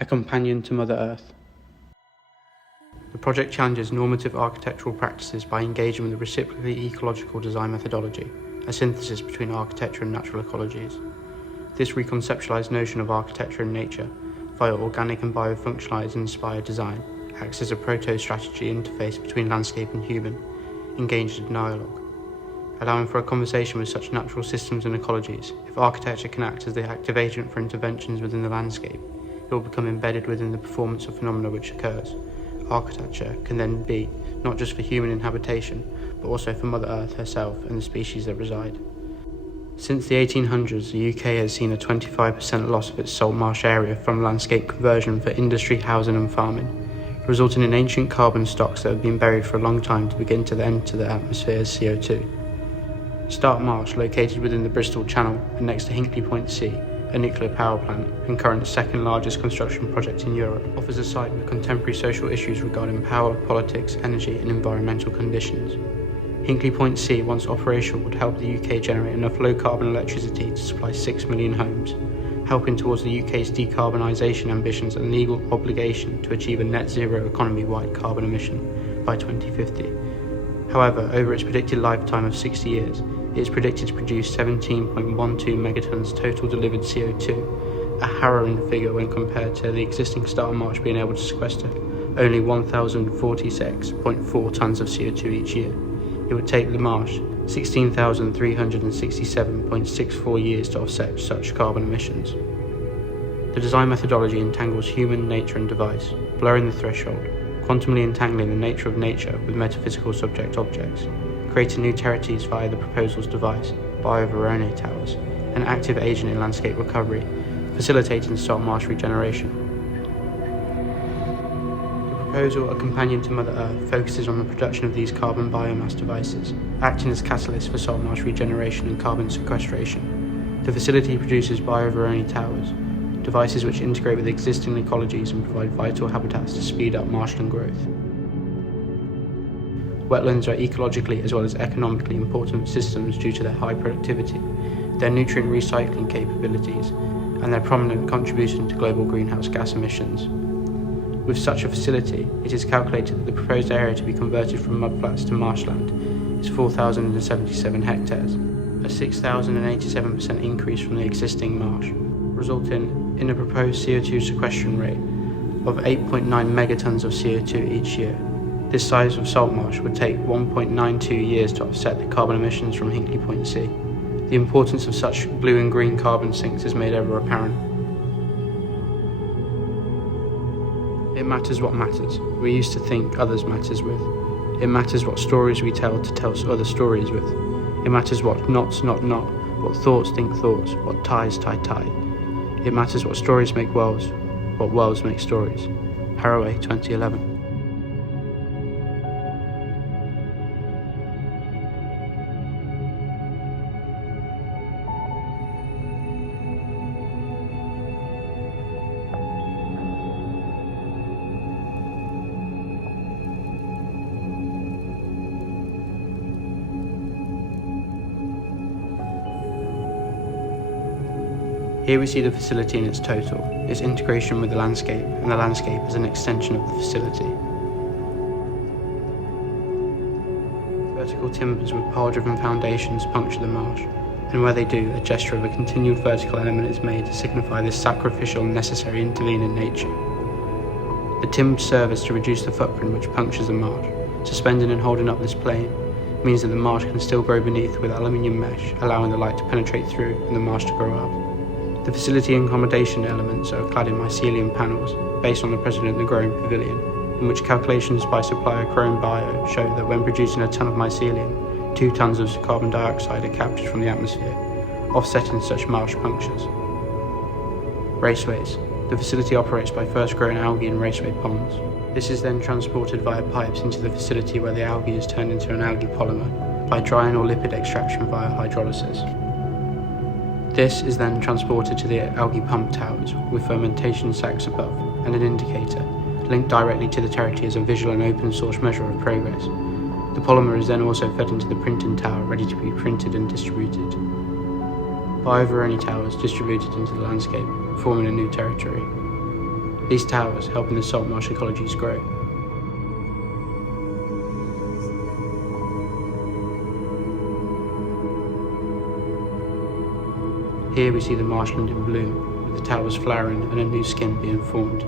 a companion to Mother Earth. The project challenges normative architectural practices by engaging with the reciprocally ecological design methodology, a synthesis between architecture and natural ecologies. This reconceptualized notion of architecture and nature, via organic and biofunctionalized inspired design, acts as a protostratergy interface between landscape and human, engaged in dialogue. Allowing for a conversation with such natural systems and ecologies, if architecture can act as the active agent for interventions within the landscape, it will become embedded within the performance of phenomena which occurs. Architecture can then be not just for human inhabitation, but also for Mother Earth herself and the species that reside. Since the 1800s, the UK has seen a 25% loss of its salt marsh area from landscape conversion for industry, housing and farming, resulting in ancient carbon stocks that have been buried for a long time to begin to enter the atmosphere as CO2. Stark Marsh, located within the Bristol Channel and next to Hinkley Point C, a nuclear power plant and current second largest construction project in Europe, offers a site with contemporary social issues regarding power, politics, energy and environmental conditions. Hinkley Point C, once operational, would help the UK generate enough low-carbon electricity to supply 6 million homes, helping towards the UK's decarbonisation ambitions and legal obligation to achieve a net zero economy-wide carbon emission by 2050. However, over its predicted lifetime of 60 years, it is predicted to produce 17.12 megatons total delivered CO2, a harrowing figure when compared to the existing Stark Marsh being able to sequester only 1,046.4 tons of CO2 each year. It would take the marsh 16,367.64 years to offset such carbon emissions. The design methodology entangles human, nature and device, blurring the threshold, quantumly entangling the nature of nature with metaphysical subject-objects, creating new territories via the proposal's device, Bio-Verone towers, an active agent in landscape recovery, facilitating salt marsh regeneration. The proposal, a companion to Mother Earth, focuses on the production of these carbon biomass devices, acting as catalysts for salt marsh regeneration and carbon sequestration. The facility produces Bio-Verone towers, devices which integrate with existing ecologies and provide vital habitats to speed up marshland growth. Wetlands are ecologically as well as economically important systems due to their high productivity, their nutrient recycling capabilities, and their prominent contribution to global greenhouse gas emissions. With such a facility, it is calculated that the proposed area to be converted from mudflats to marshland is 4,077 hectares, a 6,087% increase from the existing marsh, resulting in a proposed CO2 sequestration rate of 8.9 megatons of CO2 each year. This size of salt marsh would take 1.92 years to offset the carbon emissions from Hinkley Point C. The importance of such blue and green carbon sinks is made ever apparent. It matters what matters. We used to think others matters with. It matters what stories we tell to tell other stories with. It matters what knots knot knot, what thoughts think thoughts, what ties tie tie. It matters what stories make worlds, what worlds make stories. Haraway, 2011. Here we see the facility in its total, its integration with the landscape, and the landscape as an extension of the facility. Vertical timbers with pile-driven foundations puncture the marsh, and where they do, a gesture of a continued vertical element is made to signify this sacrificial and necessary intervene in nature. The timbers serve as to reduce the footprint which punctures the marsh. Suspending and holding up this plane means that the marsh can still grow beneath with aluminium mesh, allowing the light to penetrate through and the marsh to grow up. The facility and accommodation elements are clad in mycelium panels, based on the precedent of the growing pavilion, in which calculations by supplier Chrome Bio show that when producing a ton of mycelium, 2 tons of carbon dioxide are captured from the atmosphere, offsetting such marsh punctures. Raceways. The facility operates by first growing algae in raceway ponds. This is then transported via pipes into the facility where the algae is turned into an algae polymer by drying or lipid extraction via hydrolysis. This is then transported to the algae pump towers with fermentation sacks above and an indicator, linked directly to the territory as a visual and open source measure of progress. The polymer is then also fed into the printing tower ready to be printed and distributed. Bio-Verone towers distributed into the landscape, forming a new territory. these towers helping the salt marsh ecologies grow. Here we see the marshland in bloom, with the towers flowering and a new skin being formed,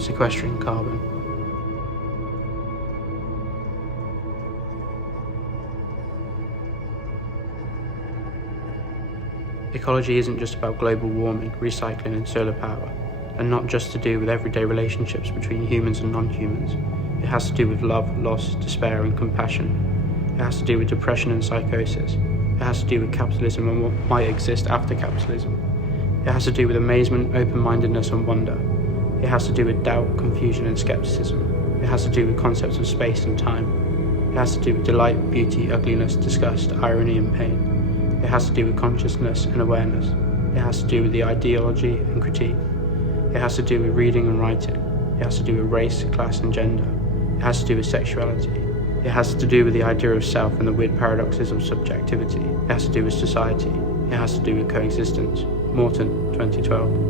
sequestering carbon. Ecology isn't just about global warming, recycling and solar power, and not just to do with everyday relationships between humans and non-humans. It has to do with love, loss, despair and compassion. It has to do with depression and psychosis. It has to do with capitalism and what might exist after capitalism. It has to do with amazement, open-mindedness and wonder. It has to do with doubt, confusion and skepticism. It has to do with concepts of space and time. It has to do with delight, beauty, ugliness, disgust, irony and pain. It has to do with consciousness and awareness. It has to do with the ideology and critique. It has to do with reading and writing. It has to do with race, class and gender. It has to do with sexuality. It has to do with the idea of self and the weird paradoxes of subjectivity. It has to do with society. It has to do with coexistence. Morton, 2012.